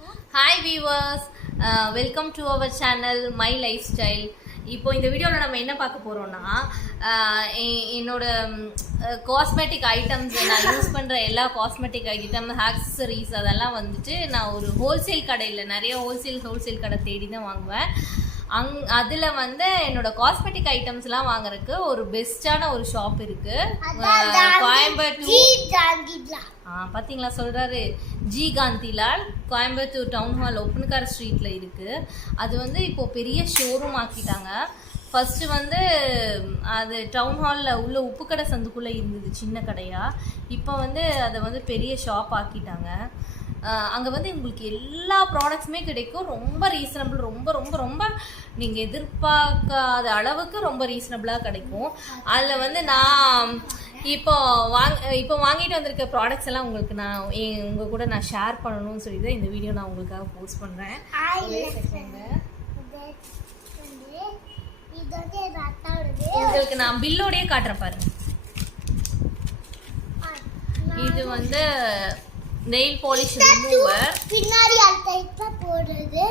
Hi viewers, welcome to our channel My Lifestyle. இப்போ இந்த வீடியோவில் நம்ம என்ன பார்க்க போகிறோம்னா என்னோட காஸ்மெட்டிக் ஐட்டம்ஸ் நான் யூஸ் பண்ணுற எல்லா காஸ்மெட்டிக் ஐட்டம் ஆக்சசரிஸ் அதெல்லாம் வந்துட்டு நான் ஒரு ஹோல்சேல் கடையில் நிறைய ஹோல்சேல் கடை தேடி தான் வாங்குவேன். அதில் வந்து என்னோட காஸ்மெட்டிக் ஐட்டம்ஸ்லாம் வாங்குறதுக்கு ஒரு பெஸ்ட்டான ஒரு ஷாப் இருக்கு கோயம்புத்தூர். பார்த்தீங்களா சொல்கிறாரு G Kanthilal Coimbatore town hall Oppanakara ஸ்ட்ரீட்டில் இருக்குது. அது வந்து இப்போது பெரிய ஷோரூம் ஆக்கிட்டாங்க. ஃபஸ்ட்டு வந்து அது டவுன் ஹாலில் உள்ள உப்புக்கடை சந்துக்குள்ளே இருந்தது சின்ன கடையாக. இப்போ வந்து அதை வந்து பெரிய ஷாப் ஆக்கிட்டாங்க. அங்கே வந்து உங்களுக்கு எல்லா ப்ராடக்ட்ஸுமே கிடைக்கும். ரொம்ப ரீசனபிள், ரொம்ப ரொம்ப ரொம்ப நீங்கள் எதிர்பார்க்காத அளவுக்கு ரொம்ப ரீசனபிளாக கிடைக்கும். அதில் வந்து நான் இப்போ வாங்கிட்டு வந்திருக்க ப்ராடக்ட்ஸ் எல்லாம் உங்களுக்கு நான் உங்கள் கூட நான் ஷேர் பண்ணணும்னு சொல்லி தான் இந்த வீடியோ நான் உங்களுக்காக போஸ்ட் பண்ணுறேன். உங்களுக்கு நான் பில்லோடையே காட்டுறேன் பாருங்க. இது வந்து நெயில் பாலிஷ் ரிமூவர். பின்னாடி அல்டைப்பா போடுறது.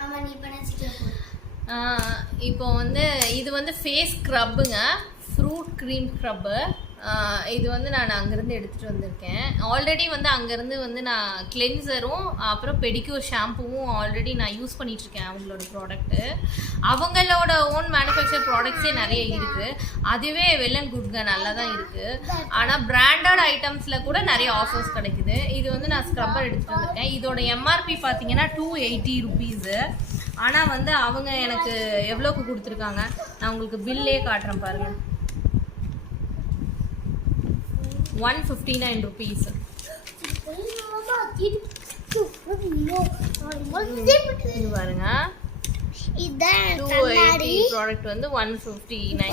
ஆமா நீ பண்ணச்சிட்டு போ. இப்போ வந்து இது வந்து ஃபேஸ் ஸ்க்ரப்புங்க, ஃப்ரூட் க்ரீம் ஸ்க்ரப்பு. இது வந்து நான் அங்கேருந்து எடுத்துகிட்டு வந்திருக்கேன். ஆல்ரெடி வந்து அங்கேருந்து வந்து நான் கிளென்சரும் அப்புறம் பெடிக்யூர் ஷாம்புவும் ஆல்ரெடி நான் யூஸ் பண்ணிகிட்ருக்கேன். அவங்களோட ப்ராடக்ட்டு, அவங்களோட ஓன் மேனுஃபேக்சர் ப்ராடக்ட்ஸே நிறைய இருக்குது. அதுவே வெல் அண்ட் குட்ங்க, நல்லா தான் இருக்குது. ஆனால் பிராண்டட் ஐட்டம்ஸில் கூட நிறைய ஆஃபர்ஸ் கிடைக்குது. இது வந்து நான் ஸ்க்ரப்பர் எடுத்துகிட்டு வந்திருக்கேன். இதோட எம்ஆர்பி பார்த்தீங்கன்னா 280 ருபீஸு. ஆனால் வந்து அவங்க எனக்கு எவ்வளோக்கு கொடுத்துருக்காங்க நான் உங்களுக்கு பில்லே காட்டுறேன் பாருங்கள். 159 rupees. இது பாருங்க, இதான் 280 ப்ராடக்ட் வந்து 159.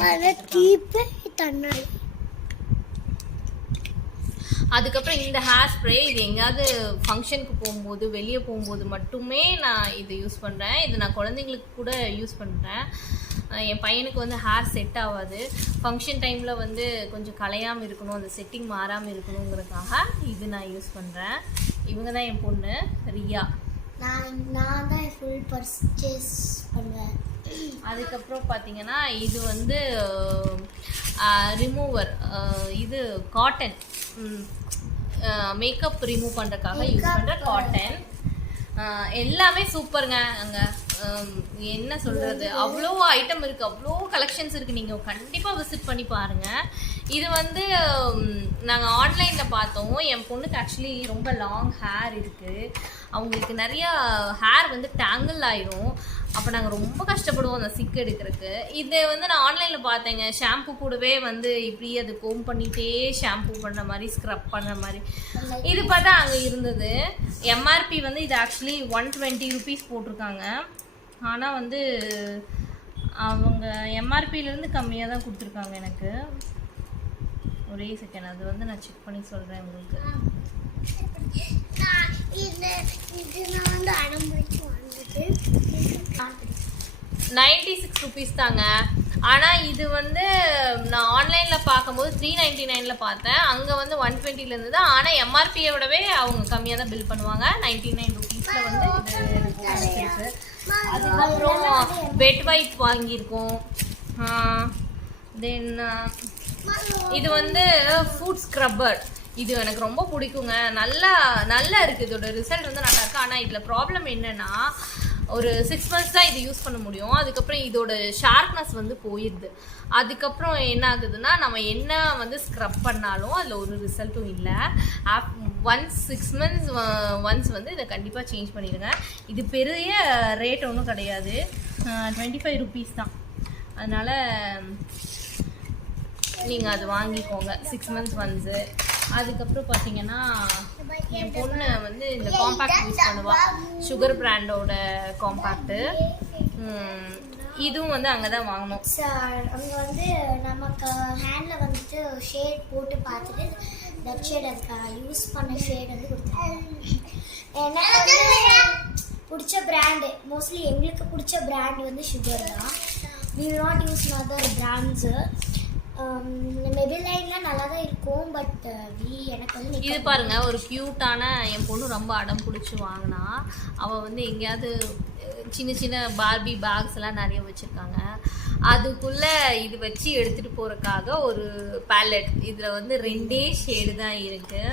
அதுக்கப்புறம் இந்த ஹேர் ஸ்ப்ரே, இது எங்கேயாவது ஃபங்க்ஷனுக்கு போகும்போது வெளியே போகும்போது மட்டுமே நான் இது யூஸ் பண்ணுறேன். இது நான் குழந்தைங்களுக்கு கூட யூஸ் பண்ணுறேன். என் பையனுக்கு வந்து ஹேர் செட் ஆகாது. ஃபங்க்ஷன் டைமில் வந்து கொஞ்சம் கலையாமல் இருக்கணும், அந்த செட்டிங் மாறாமல் இருக்கணுங்கிறதுக்காக இது நான் யூஸ் பண்ணுறேன். இவங்க தான் என் பொண்ணு ரியா. நான் தான் ஃபுல் பர்ச்சேஸ் பண்ணுவேன். அதுக்கப்புறம் பார்த்தீங்கன்னா இது வந்து ரிமூவர், இது காட்டன் மேக்கப் ரிமூவ் பண்ணுறதுக்காக யூஸ் பண்ணுற காட்டன். எல்லாமே சூப்பருங்க. அங்கே என்ன சொல்கிறது, அவ்வளோ ஐட்டம் இருக்குது, அவ்வளோ கலெக்ஷன்ஸ் இருக்குது. நீங்கள் கண்டிப்பாக விசிட் பண்ணி பாருங்கள். இது வந்து நாங்கள் ஆன்லைனில் பார்த்தோம். என் பொண்ணுக்கு ஆக்சுவலி ரொம்ப லாங் ஹேர் இருக்குது. அவங்களுக்கு நிறையா ஹேர் வந்து டேங்கிள் ஆயிரும். அப்போ நாங்கள் ரொம்ப கஷ்டப்படுவோம் அந்த சிக்கு எடுக்கிறதுக்கு. இதை வந்து நான் ஆன்லைனில் பார்த்தேங்க. ஷாம்பு கூடவே வந்து இப்படி அது கோம் பண்ணிகிட்டே ஷாம்பு பண்ணுற மாதிரி, ஸ்க்ரப் பண்ணுற மாதிரி. இது பார்த்தா அங்கே இருந்தது. எம்ஆர்பி வந்து இது ஆக்சுவலி 120 ருபீஸ் போட்டிருக்காங்க. ஆனால் வந்து அவங்க எம்ஆர்பியிலேருந்து கம்மியாக தான் கொடுத்துருக்காங்க எனக்கு. ஒரே செகண்ட், அது வந்து நான் செக் பண்ணி சொல்கிறேன் உங்களுக்கு. 96 ருபீஸ் தாங்க. ஆனால் இது வந்து நான் ஆன்லைனில் பார்க்கும்போது 399 பார்த்தேன். அங்கே வந்து 120 இருந்தது. ஆனால் எம்ஆர்பியை விடவே அவங்க கம்மியாக தான் பில் பண்ணுவாங்க. 99 ருபீஸில் வந்து இது இருக்குது. அதுக்கப்புறம் வெட் வைப் வாங்கியிருக்கோம். தென் இது வந்து ஃபுட் ஸ்க்ரப்பர். இது எனக்கு ரொம்ப பிடிக்குங்க. நல்லா இருக்குது. இதோட ரிசல்ட் வந்து நல்லா இருக்குது. ஆனால் இதில் ப்ராப்ளம் என்னென்னா, ஒரு 6 months தான் இது யூஸ் பண்ண முடியும். அதுக்கப்புறம் இதோட ஷார்ப்னஸ் வந்து போயிடுது. அதுக்கப்புறம் என்ன ஆகுதுன்னா, நம்ம என்ன வந்து ஸ்க்ரப் பண்ணாலும் அதில் ஒரு ரிசல்ட்டும் இல்லை. 6 months ஒன்ஸ் வந்து இதை கண்டிப்பாக சேஞ்ச் பண்ணிடுங்க. இது பெரிய ரேட் ஒன்றும் கிடையாது, 25 ருபீஸ் தான். அதனால் நீங்கள் அது வாங்கிக்கோங்க 6 months ஒன்ஸு. அதுக்கப்புறம் பார்த்தீங்கன்னா என் பொண்ணு வந்து இந்த காம்பேக்ட் யூஸ் பண்ணுவாள், சுகர் பிராண்டோட காம்பேக்டு. இதுவும் வந்து அங்கே தான் வாங்கணும். அங்கே வந்து நமக்கு ஹேண்டில் வந்துட்டு ஷேட் போட்டு பார்த்துட்டு தட் ஷேட் அதுக்கு யூஸ் பண்ண ஷேட் வந்து கொடுத்தாங்க. எனக்கு வந்து பிடிச்ச பிராண்டு, மோஸ்ட்லி எங்களுக்கு பிடிச்ச பிராண்ட் வந்து சுகர் தான். we will not use other brands. மெபிலைன்லாம் நல்லா தான் இருக்கும் பட் எனக்கு வந்து இது பாருங்க ஒரு க்யூட்டான என் பொண்ணு ரொம்ப அடம் பிடிச்சி வாங்கினா. அவள் வந்து எங்கேயாவது சின்ன சின்ன பார்பி பேக்ஸ் எல்லாம் நிறைய வச்சுருக்காங்க. அதுக்குள்ளே இது வச்சு எடுத்துகிட்டு போகிறதுக்காக ஒரு பேலட். இதில் வந்து 2 ஷேடு தான் இருக்குது.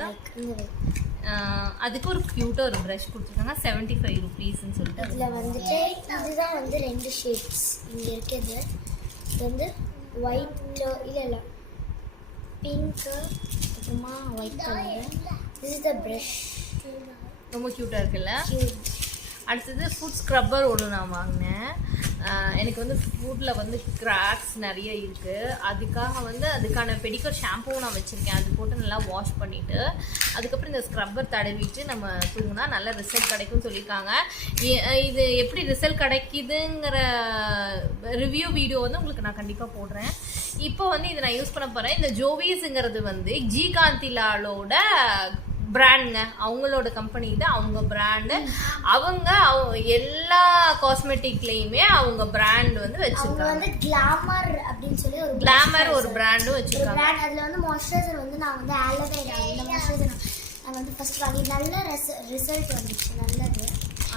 அதுக்கு ஒரு க்யூட்டாக ஒரு ப்ரஷ் கொடுத்துருக்காங்க. 75 ருபீஸ்ன்னு சொல்லிட்டு. இதில் வந்துட்டு இதுதான் வந்து 2 ஷேட்ஸ் இங்கே இருக்குது. இது வந்து ஒயிட்டு இல்லை பிங்க்கு அப்புறமா white colour. This is the brush. ரொம்ப க்யூட்டாக இருக்குல்ல. அடுத்தது ஃபுட் ஸ்க்ரப்பர் ஒன்று நான் வாங்கினேன். எனக்கு வந்து ஃபுட்டில் வந்து கிராக்ஸ் நிறைய இருக்குது. அதுக்கான பெடிக்கர் ஷாம்புவும் நான் வச்சுருக்கேன். அது போட்டு நல்லா வாஷ் பண்ணிவிட்டு அதுக்கப்புறம் இந்த ஸ்க்ரப்பர் தடவிட்டு நம்ம தூங்கினா நல்ல ரிசல்ட் கிடைக்கும்னு சொல்லியிருக்காங்க. இது எப்படி ரிசல்ட் கிடைக்குதுங்கிற ரிவ்யூ வீடியோ வந்து உங்களுக்கு நான் கண்டிப்பாக போடுறேன். இப்போ வந்து இதை நான் யூஸ் பண்ண போகிறேன். இந்த ஜோவிஸ்ங்கிறது வந்து ஜிகாந்திலாலோட பிராண்டுங்க. அவங்களோட கம்பெனி இது, அவங்க பிராண்டு. அவங்க எல்லா காஸ்மெட்டிக்லயுமே அவங்க பிராண்ட் வந்து வச்சிருக்காங்க. வந்து கிளாமர் அப்படின்னு சொல்லி ஒரு கிளாமர் ஒரு பிராண்டும் வச்சிருக்காங்க. அதுல வந்து மாய்ஸ்சரைசர் வந்து நான் வந்து ஆலோவேரா இந்த மாய்ஸ்சரைசர் நான் வந்து ஃபர்ஸ்ட் வாங்கி நல்ல ரிசல்ட் வந்துச்சு. நல்லது.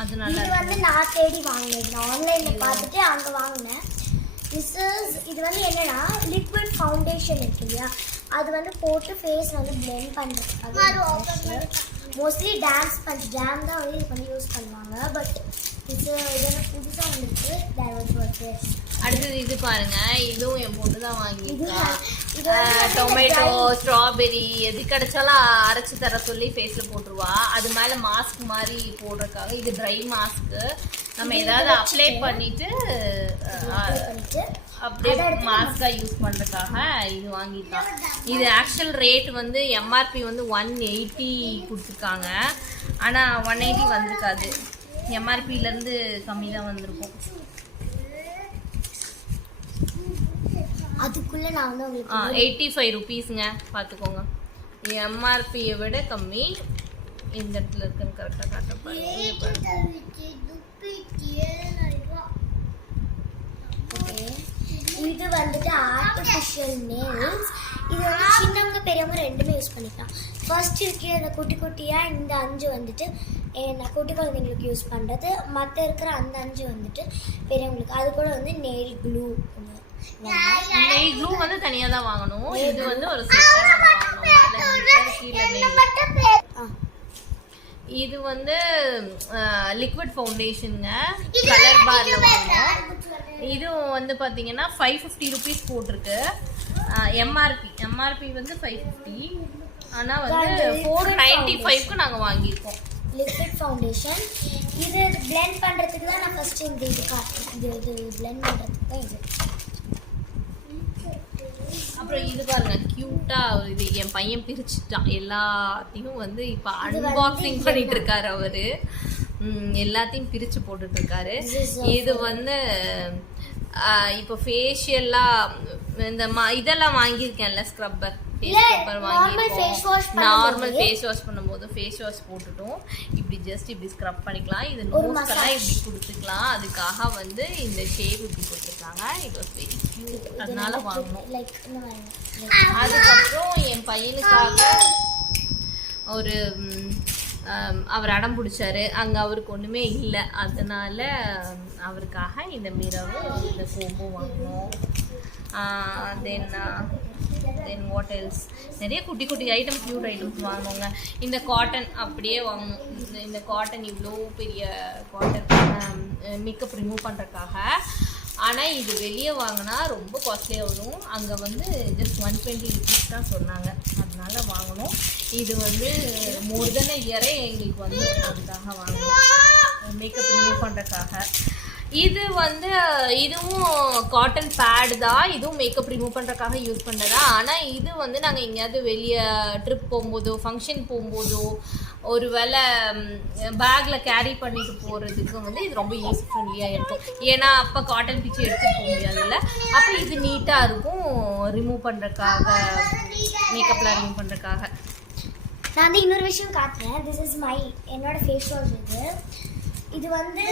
அது நல்லா. இது வந்து நான் தேடி வாங்கினது. நான் ஆன்லைன்ல பார்த்துட்டு அங்க வாங்கினேன். இது வந்து என்னன்னா லிக்விட் ஃபவுண்டேஷன் இருக்கு இல்லையா, அது வந்து போட்டு ஃபேஸ் வந்து பிளெண்ட் பண்ணுறது. மோஸ்ட்லி ஜாம் தான் வந்து இது பண்ணி யூஸ் பண்ணுவாங்க. பட் இது புதுசாக வந்துருக்கு. அடுத்தது இது பாருங்க, இதுவும் என் பொண்ணு தான் வாங்கியிருக்கா. டொமேட்டோ, ஸ்ட்ராபெரி எது கிடைச்சாலும் அரைச்சி தர சொல்லி ஃபேஸில் போட்டுருவா. அது மேலே மாஸ்க் மாதிரி போடுறதுக்காக. இது ட்ரை மாஸ்க்கு. நம்ம ஏதாவது அப்ளை பண்ணிட்டு அப்படியே மாஸ்காக யூஸ் பண்ணுறதுக்காக இது வாங்கியிருக்கான். இது ஆக்சுவல் ரேட் வந்து எம்ஆர்பி வந்து 180 கொடுத்துருக்காங்க. ஆனால் 180 வந்திருக்காது. எம்ஆர்பியிலேருந்து கம்மி தான் வந்திருக்கும். அதுக்குள்ளே நான் வந்து உங்களுக்கு 85 ருபீஸுங்க. பார்த்துக்கோங்க, எம்ஆர்பியை விட கம்மி. இந்த இடத்துல இருக்குன்னு கரெக்டாக காட்டப்பா. இது வந்துட்டு ஆர்டிஃபிஷியல் நெயில்ஸ். இது வந்து சின்னவங்க பெரியவங்க ரெண்டுமே யூஸ் பண்ணிக்கலாம். ஃபர்ஸ்ட் இருக்கிற அந்த குட்டி குட்டியாக இந்த 5 வந்துட்டு நான் குட்டி குழந்தைங்களுக்கு யூஸ் பண்ணுறது. மற்ற இருக்கிற அந்த 5 வந்துட்டு பெரியவங்களுக்கு. அது கூட வந்து நெயில் க்ளூ. நெயில் க்ளூ வந்து தனியாக தான் வாங்கணும். இது வந்து ஒரு செட்டாக வாங்கணும். இது வந்து லிக்விட் ஃபவுண்டேஷனுங்க. கலர் பார்ல வாங்கணும். இதுவும் வந்து பார்த்தீங்கன்னா 550 ருபீஸ் போட்டிருக்கு. எம்ஆர்பி வந்து 550. ஆனால் வந்து 495க்கு நாங்கள் வாங்கியிருக்கோம். Liquid foundation. இது பிளெண்ட் பண்ணுறதுக்கு தான் நான் ஃபர்ஸ்ட் இந்த இது காட்டுறேன். இது பிளெண்ட் பண்ணுறதுக்கு தான் இது. அப்புறம் இது பாருங்க, கியூட்டா இது என் பையன் பிரிச்சுட்டான். எல்லாத்தையும் வந்து இப்போ அன்பாக்சிங் பண்ணிட்டு இருக்காரு அவரு. எல்லாத்தையும் பிரிச்சு போட்டுட்டு இருக்காரு. இது வந்து இப்போ ஃபேஷியல்லாம் இந்த இதெல்லாம் வாங்கியிருக்கேன்ல, ஸ்க்ரப்பர், நார்மல் ஃபேஸ் வாஷ் பண்ணும்போது ஃபேஸ் வாஷ் போட்டுட்டோம். இப்படி ஸ்க்ரப் பண்ணிக்கலாம். இது நோஸ்க்கெல்லாம் இப்படி கொடுத்துக்கலாம். அதுக்காக வந்து இந்த ஷேப் இப்படி கொடுத்துருக்காங்க. இது வாஸ் வெரி கியூட். அதனால வாங்கணும். அதுக்கப்புறம் என் பையனுக்காக ஒரு அவர் அடம் பிடிச்சாரு. அங்கே அவருக்கு ஒன்றுமே இல்லை. அதனால அவருக்காக இந்த மிரரும் இந்த கோம்பும் வாங்கணும். தென் வாட் எல்ஸ், நிறைய குட்டி குட்டி ஐட்டம், க்யூட் ஐட்டம்ஸ் வாங்குவோங்க. இந்த காட்டன் அப்படியே வாங்கணும். இந்த காட்டன் இவ்வளோ பெரிய காட்டன் மேக்கப் ரிமூவ் பண்ணுறதுக்காக. ஆனால் இது வெளியே வாங்கினா ரொம்ப காஸ்ட்லியாக வரும். அங்கே வந்து ஜஸ்ட் 120 ருபீஸ் தான் சொன்னாங்க. அதனால வாங்கணும். இது வந்து மோர் தென் இயரே எங்களுக்கு வந்து அதுக்காக வாங்கணும், மேக்கப் ரிமூவ் பண்ணுறதுக்காக. இது வந்து இதுவும் காட்டன் பேட் தான். இதுவும் மேக்கப் ரிமூவ் பண்ணுறதுக்காக யூஸ் பண்ணுறதா. ஆனால் இது வந்து நாங்கள் எங்கேயாவது வெளியே ட்ரிப் போகும்போதோ ஃபங்க்ஷன் போகும்போதோ ஒரு வேளை பேக்கில் கேரி பண்ணிட்டு போகிறதுக்கு வந்து இது ரொம்ப யூஸ் ஃப்ரெண்ட்லியாக இருக்கும். ஏன்னா அப்போ காட்டன் பிச்சு எடுத்துகிட்டு போக முடியாதுல்ல. அப்போ இது நீட்டாக இருக்கும் ரிமூவ் பண்ணுறதுக்காக, மேக்கப்லாம் ரிமூவ் பண்ணுறதுக்காக. நான் வந்து இன்னொரு விஷயம் காட்டுறேன். திஸ் இஸ் என்னோட ஃபேஸ் வாஷ். இது வந்து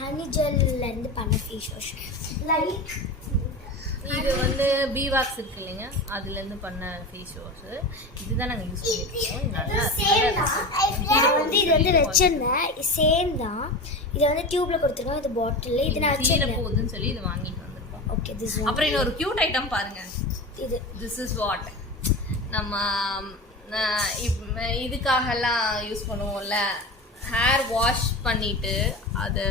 ஹனி ஜெல்லேருந்து பண்ண ஃபேஸ் வாஷ். இது வந்து பீவாக்ஸ் இருக்கு இல்லைங்க, அதுலேருந்து பண்ண ஃபேஸ் வாஷ். இதுதான் நாங்கள் யூஸ் பண்ணியிருக்கோம். இது வந்து வச்சிருந்தேன், சேம் தான். இதை வந்து டியூப்ல கொடுத்துருக்கோம், இது பாட்டில். இது நான் வச்சிருந்தேன் போகுதுன்னு சொல்லி இது வாங்கிட்டு வந்திருக்கோம். ஓகே, திஸ் அப்புறம் இன்னொரு கியூட் ஐட்டம் பாருங்க. இது திஸ் இஸ் வாட் நம்ம இதுக்காகலாம் யூஸ் பண்ணுவோம்ல, ஹேர் வாஷ் பண்ணிட்டு அது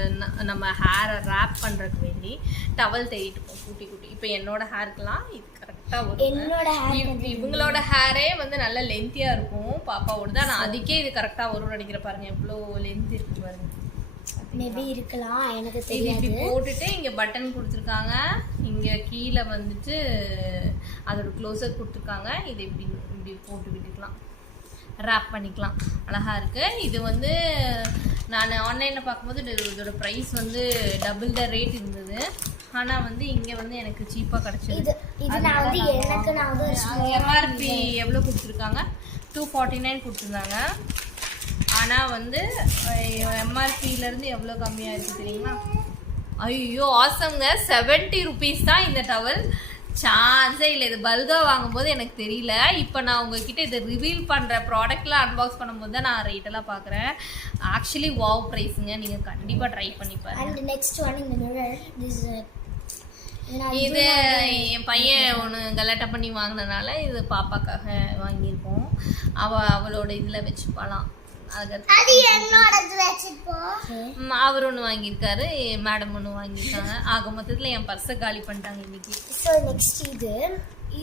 நம்ம ஹேரை ரேப் பண்ணுறதுக்கு வேண்டி டவல் தேடிட்டு போவோம் குட்டி குட்டி. இப்போ என்னோட ஹேருக்குலாம் இது கரெக்டாக வரும். என்னோட ஹேர் இவங்களோட ஹேரே வந்து நல்ல லென்த்தியாக இருக்கும். பாப்பாவோட தான். நான் அதுக்கே இது கரெக்டாக வரும்னு நினைக்கிற பாருங்க, எவ்வளோ லென்த் இருக்கு பாருங்க. மேபி இருக்கலாம், எனக்கு இது தெரியாது. இப்படி போட்டுட்டு இங்கே பட்டன் கொடுத்துருக்காங்க, இங்கே கீழே வந்துட்டு அதோட க்ளோஸர் கொடுத்துருக்காங்க. இது இப்படி இப்படி போட்டு விட்டுக்கலாம், ரேப் பண்ணிக்கலாம். அழகா இருக்கு. இது வந்து நான் ஆன்லைனில் பார்க்கும்போது இதோட ப்ரைஸ் வந்து டபுள் த ரேட் இருந்தது. ஆனால் வந்து இங்கே வந்து எனக்கு சீப்பாக கிடச்சிது. இது நான் வந்து எனக்கு நான் வந்து எம்ஆர்பி எவ்வளோ கொடுத்துருக்காங்க, 249 கொடுத்துருந்தாங்க. ஆனால் வந்து எம்ஆர்பியிலேருந்து எவ்வளோ கம்மியாக இருக்குது தெரியுமா? ஐயோ ஆசம்ங்க, 70 ருபீஸ் தான் இந்த டவல். சான்ஸே இல்லை. இது பல்கா வாங்கும்போது எனக்கு தெரியல. இப்போ நான் உங்ககிட்ட இதை ரிவீல் பண்ணுற ப்ராடக்ட்லாம் அன்பாக்ஸ் பண்ணும்போது தான் நான் ரேட்டெல்லாம் பார்க்குறேன். ஆக்சுவலி வாவ் ப்ரைஸுங்க, நீங்கள் கண்டிப்பாக ட்ரை பண்ணி பாருங்க. அண்ட் நெக்ஸ்ட் ஒன் இந்த மிரர், திஸ் இது என் பையன் ஒன்று கலாட்டா பண்ணி வாங்கினனால இது பாப்பாக்காக வாங்கியிருக்கோம். அவளோட இதில் வச்சுப்பாலாம். அது என்னோடது வச்சுப்போ. அவர் ஒன்று வாங்கியிருக்காரு, மேடம் ஒன்று வாங்கியிருக்காங்க. ஆக மொத்தத்தில் என் பர்ஸை காலி பண்ணிட்டாங்க இன்னைக்கு. ஸோ நெக்ஸ்ட்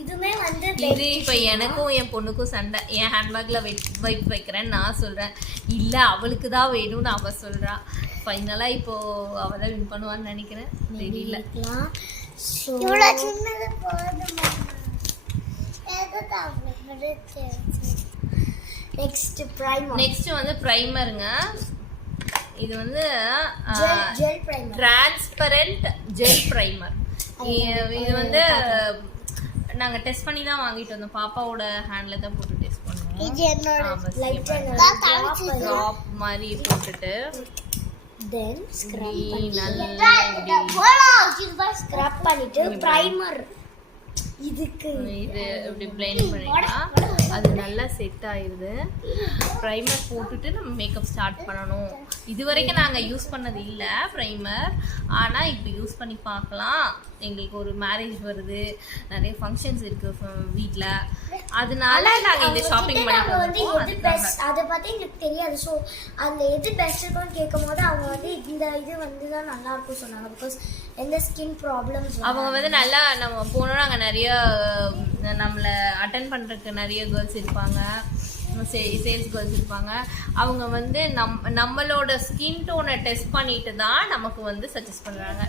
இதுமே வந்து இது இப்போ எனக்கும் என் பொண்ணுக்கும் சண்டை. என் ஹேண்ட்பேக்கில் வைக்கிறேன்னு நான் சொல்கிறேன், இல்லை அவளுக்கு தான் வேணும்னு அவள் சொல்கிறா. ஃபைனலாக இப்போது அவள் தான் வின் பண்ணுவான்னு நினைக்கிறேன், தெரியல. இவ்வளோ சின்னது போதுமா? நெக்ஸ்ட் வந்து ப்ரைமருங்க. இது வந்து gel primer, transparent gel primer. இது வந்து நாங்கள் டெஸ்ட் பண்ணி தான் வாங்கிட்டு வந்தோம். பாப்பாவோட ஹேண்டில் தான் போட்டு டெஸ்ட் பண்ணுவோம். ட்ராப் மாதிரி போட்டுட்டு தென் ஸ்க்ரப் பண்ணிட்டு ப்ரைமர் இதுக்கு இது இப்படி பிளெண்ட் பண்ணிட்டா அது நல்லா செட் ஆயிடுது. ப்ரைமர் போட்டுட்டு நம்ம மேக்கப் ஸ்டார்ட் பண்ணணும். இது வரைக்கும் நாங்கள் யூஸ் பண்ணது இல்லை ப்ரைமர், ஆனால் இப்போ யூஸ் பண்ணி பார்க்கலாம். எங்களுக்கு ஒரு மேரேஜ் வருது, நிறைய ஃபங்க்ஷன்ஸ் இருக்குது வீட்டில், அதனால நாங்கள் இந்த ஷாப்பிங் பண்ணிட்டு அதை பற்றி எங்களுக்கு தெரியாது. ஸோ அந்த எது பெஸ்ட் இருக்குன்னு கேட்கும் போது அவங்க வந்து இந்த இது வந்து தான் நல்லா இருக்கும் சொன்னாங்க. பிகாஸ் எந்த ஸ்கின் ப்ராப்ளம்ஸ் அவங்க வந்து நல்லா நம்ம போனோம். அங்கே நிறைய நம்மளை அட்டென்ட் பண்ணுறதுக்கு நிறைய கேர்ள்ஸ் இருப்பாங்க, சேல்ஸ் கேர்ள்ஸ் இருப்பாங்க. அவங்க வந்து நம்மளோட ஸ்கின் டோனை டெஸ்ட் பண்ணிட்டு தான் நமக்கு வந்து சஜஸ்ட் பண்ணுறாங்க.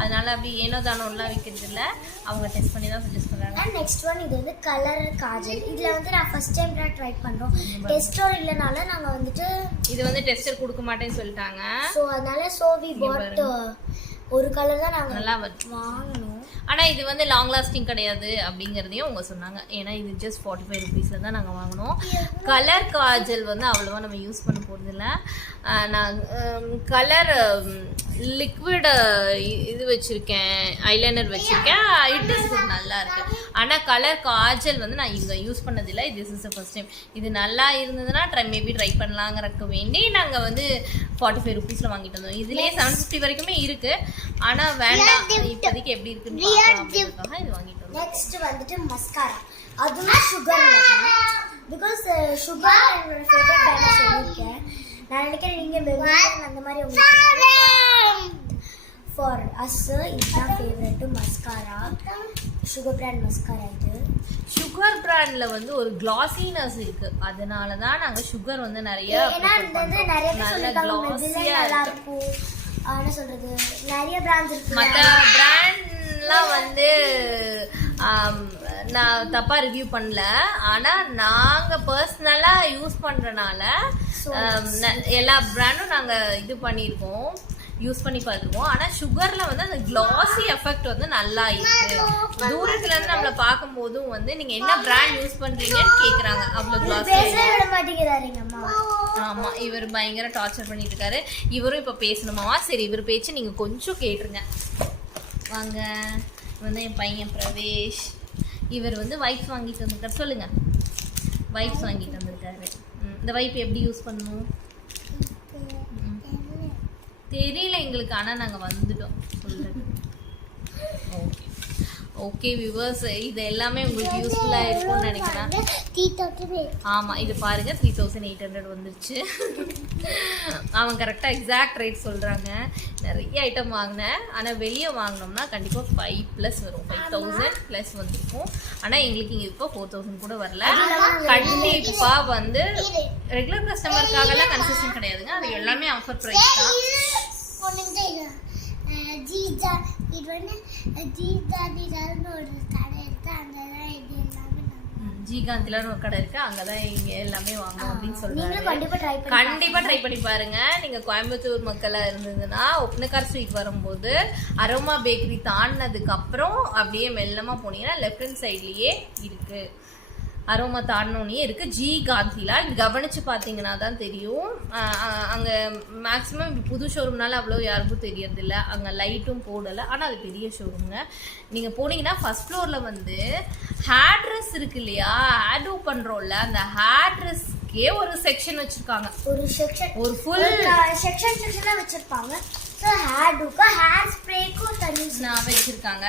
அதனால அப்படி ஏனோ தானோலாம் வைக்கிறது இல்லை, அவங்க டெஸ்ட் பண்ணி தான் சஜஸ்ட் பண்ணுறாங்க. நெக்ஸ்ட் ஒன் இது வந்து கலர் காஜல். இதில் வந்து நான் ஃபர்ஸ்ட் டைம் தான் ட்ரை பண்ணுறோம். டெஸ்டர் இல்லைனால நாங்கள் வந்துட்டு இது வந்து டெஸ்டர் கொடுக்க மாட்டேன்னு சொல்லிட்டாங்க. ஸோ அதனால வி பாட் ஒரு கலர் தான் நாங்கள் நல்லா வாங்கணும். ஆனால் இது வந்து லாங் லாஸ்டிங் கிடையாது அப்படிங்கிறதையும் அவங்க சொன்னாங்க. ஏன்னா இது ஜஸ்ட் 45 ருபீஸில் தான் நாங்கள் வாங்கினோம். கலர் காஜல் வந்து அவ்வளோவா நம்ம யூஸ் பண்ண போகிறதில்ல. நான் கலர் லிக்விட் இது வச்சுருக்கேன், ஐலைனர் வச்சுருக்கேன். இட் இஸ் குட், நல்லா இருக்குது. ஆனால் கலர் காஜல் வந்து நான் இங்கே யூஸ் பண்ணதில்லை. This is first time. இது நல்லா இருந்ததுன்னா மேபி ட்ரை பண்ணலாங்கிறதுக்கு வேண்டி நாங்கள் வந்து 45 ருபீஸில் வாங்கிட்டு வந்தோம். இதுலேயே 750 வரைக்குமே இருக்குது. ஆனால் வேண்டாம், இப்போதைக்கு எப்படி இருக்குன்னு பார்க்கலாம், இது வாங்கிட்டு வந்தோம். நெக்ஸ்ட் வந்துட்டு மஸ்காரா. அதுவும் சுகர் பிகாஸ் சுகர் என்னோட ஃபேவரட் பேண்ட் சொல்லியிருக்கேன். நான் நினைக்கிறேன் நீங்கள் அந்த மாதிரி உங்களுக்கு ஃபார் அஸ் இதுதான் favourite mascara, sugar brand mascara. இது சுகர் பிராண்ட்ல வந்து ஒரு கிளாசினஸ் இருக்கு, அதனால தான் நாங்கள் சுகர் வந்து நிறைய நல்லா இருக்கும். என்ன சொல்றது, நிறைய பிராண்ட்ஸ் இருக்கு. மற்ற பிராண்ட்லாம் வந்து நான் தப்பா ரிவ்யூ பண்ணல, ஆனா நாங்க பர்சனலா யூஸ் பண்றனால எல்லா பிராண்டும் நாங்க இது பண்ணியிருக்கோம், யூஸ் பண்ணி பார்த்துருவோம். ஆனால் சுகரில் வந்து அந்த கிளாஸி எஃபெக்ட் வந்து நல்லா இருக்கு. தூரத்துலேருந்து நம்மளை பார்க்கும்போதும் வந்து நீங்கள் என்ன பிராண்ட் யூஸ் பண்ணுறீங்கன்னு கேட்குறாங்க. அவ்வளோ கிளாஸி. ஆமாம், இவர் பயங்கர டார்ச்சர் பண்ணிட்டு இருக்காரு. இவரும் இப்போ பேசணுமாவா? சரி, இவர் பேச்சு நீங்கள் கொஞ்சம் கேட்டுருங்க வாங்க. வந்து என் பையன் பிரவேஷ். இவர் வந்து வைப்ஸ் வாங்கிட்டு வந்திருக்காரு. சொல்லுங்க, வைப்ஸ் வாங்கிட்டு வந்திருக்காரு. இந்த வைப் எப்படி யூஸ் பண்ணணும் தெரியல எங்களுக்கு, ஆனால் நாங்கள் வந்துட்டோம் சொல்றது. ஓகே ஓகே வியூவர்ஸ், இது எல்லாமே உங்களுக்கு யூஸ்ஃபுல்லாக இருக்கும்னு நினைக்கிறேன். ஆமாம், இது பாருங்க 3800 வந்துருச்சு. அவன் கரெக்டாக எக்ஸாக்ட் ரேட் சொல்கிறாங்க. நிறைய ஐட்டம் வாங்கினேன், ஆனால் வெளியே வாங்கினோம்னா கண்டிப்பாக 5+ வரும், 5000+ வந்திருக்கும். ஆனால் எங்களுக்கு இங்கே இப்போ 4000 கூட வரல. கண்டிப்பாக வந்து ரெகுலர் கஸ்டமருக்காகலாம் கன்செஷன் கிடையாதுங்க, அது எல்லாமே ஆஃபர் ப்ரைஸ் தான். ஜிகாந்திலான்னு ஒரு கடை இருக்கு, அங்கதான் இங்க எல்லாமே வாங்கும் அப்படின்னு சொல்றாங்க. கண்டிப்பா ட்ரை பண்ணி பாருங்க. நீங்க கோயம்புத்தூர் மக்களா இருந்ததுன்னா ஒப்பனக்கார் ஸ்ட்ரீட் வரும்போது அரோமா பேக்கரி தாண்டினதுக்கு அப்புறம் அப்படியே மெல்லமா போனீங்கன்னா லெஃப்ட் ஹேண்ட் சைட்லயே இருக்கு. அரோமா தாண்டோனே இருக்கு ஜி காந்திலா. கவனிச்சு பார்த்தீங்கன்னா தான் தெரியும். அங்கே மேக்ஸிமம் புது ஷோரூம்னால அவ்வளோ யாருக்கும் தெரியறதில்ல, அங்கே லைட்டும் போடலை, ஆனால் அது பெரிய ஷோரூம்ங்க. நீங்கள் போனீங்கன்னா ஃபர்ஸ்ட் ஃப்ளோரில் வந்து ஹேர் ட்ரெஸ் இருக்கு இல்லையா, ஹேர் டூ பண்ணுறோம்ல, அந்த ஹேர் ட்ரெஸ்க்கே ஒரு செக்ஷன் வச்சுருக்காங்க. ஒரு ஃபுல் செக்ஷனாக வச்சுருப்பாங்க. ஹேர் டூக்கு ஹேர் ஸ்ப்ரேக்கும் தனி நான் வச்சிருக்காங்க.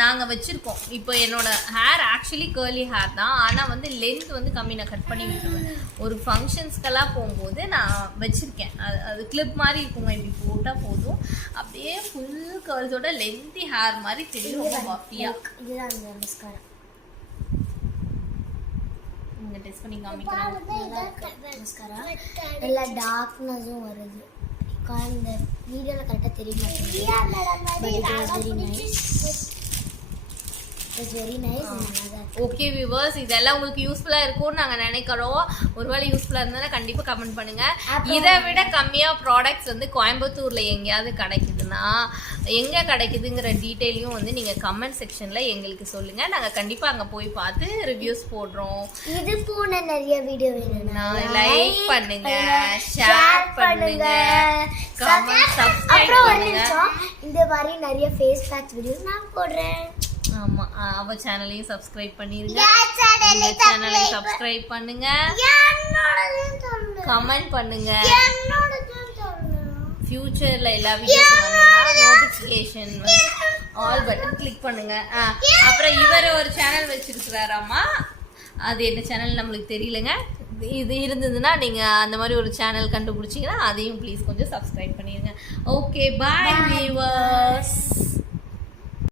நாங்கள் வச்சிருக்கோம். இப்போ என்னோட ஹேர் ஆக்சுவலி கேர்லி ஹேர் தான், ஆனால் வந்து லென்த் வந்து கம்மி, நான் கட் பண்ணி விட்டுருவேன். ஒரு ஃபங்க்ஷன்ஸ்க்கெல்லாம் போகும்போது நான் வச்சிருக்கேன். அது கிளிப் மாதிரி இருக்குங்க, இப்படி போட்டால் போதும், அப்படியே ஃபுல் கேர்ள்ஸோட லென்த்தி ஹேர் மாதிரி தெரியும், ரொம்ப பஃபியா. இதுதான் இந்த மஸ்காரா நீங்கள் டெஸ்ட் பண்ணி காமிக்கிறேன். மஸ்காரா எல்லா டார்க்னஸும் வருது. இந்த வீடியோல கரெக்டா தெரிய ஓகே வியூவர்ஸ், இதெல்லாம் உங்களுக்கு யூஸ்ஃபுல்லா இருக்கும்னு நாங்க நினைக்கிறோம். ஒருவேளை யூஸ்ஃபுல்லா இருந்தா கண்டிப்பா கமெண்ட் பண்ணுங்க. இதை விட கம்மியா ப்ராடக்ட்ஸ் வந்து கோயம்புத்தூர்ல எங்கேயாவது கிடைக்குதுன்னா எங்க கிடைக்குதுங்கிற டீட்டெயிலையும் வந்து நீங்க கமெண்ட் செக்ஷன்ல எங்களுக்கு சொல்லுங்க. நாங்க கண்டிப்பா அங்க போய் பார்த்து ரிவ்யூஸ் போடுறோம். இது போன நிறைய வீடியோ வேணும்னா லைக் பண்ணுங்க, ஷேர் பண்ணுங்க, கமெண்ட் சப்ஸ்கிரைப் பண்ணுங்க. இந்த மாதிரி நிறைய ஃபேஸ் பேக் வீடியோஸ் நான் போடுறேன். ஆமா, அவ சேனலையும் சப்ஸ்கிரைப் பண்ணிருங்க. இந்த சேனலையும் சப்ஸ்கிரைப் பண்ணுங்க, கமெண்ட் பண்ணுங்க. ஃபியூச்சர்ல எல்லா வீடியோஸ் வரணும்னா நோட்டிஃபிகேஷன் ஆல் பட்டன் கிளிக் பண்ணுங்க. அப்புறம் இவர் ஒரு சேனல் வச்சிருக்கிறாராமா, அது என்ன சேனல் நம்மளுக்கு தெரியலங்க. இது இருந்ததுன்னா நீங்க அந்த மாதிரி ஒரு சேனல் கண்டுபிடிச்சிங்கன்னா அதையும் ப்ளீஸ் கொஞ்சம் சப்ஸ்கிரைப் பண்ணிருங்க. ஓகே, பாய் வியூவர்ஸ்.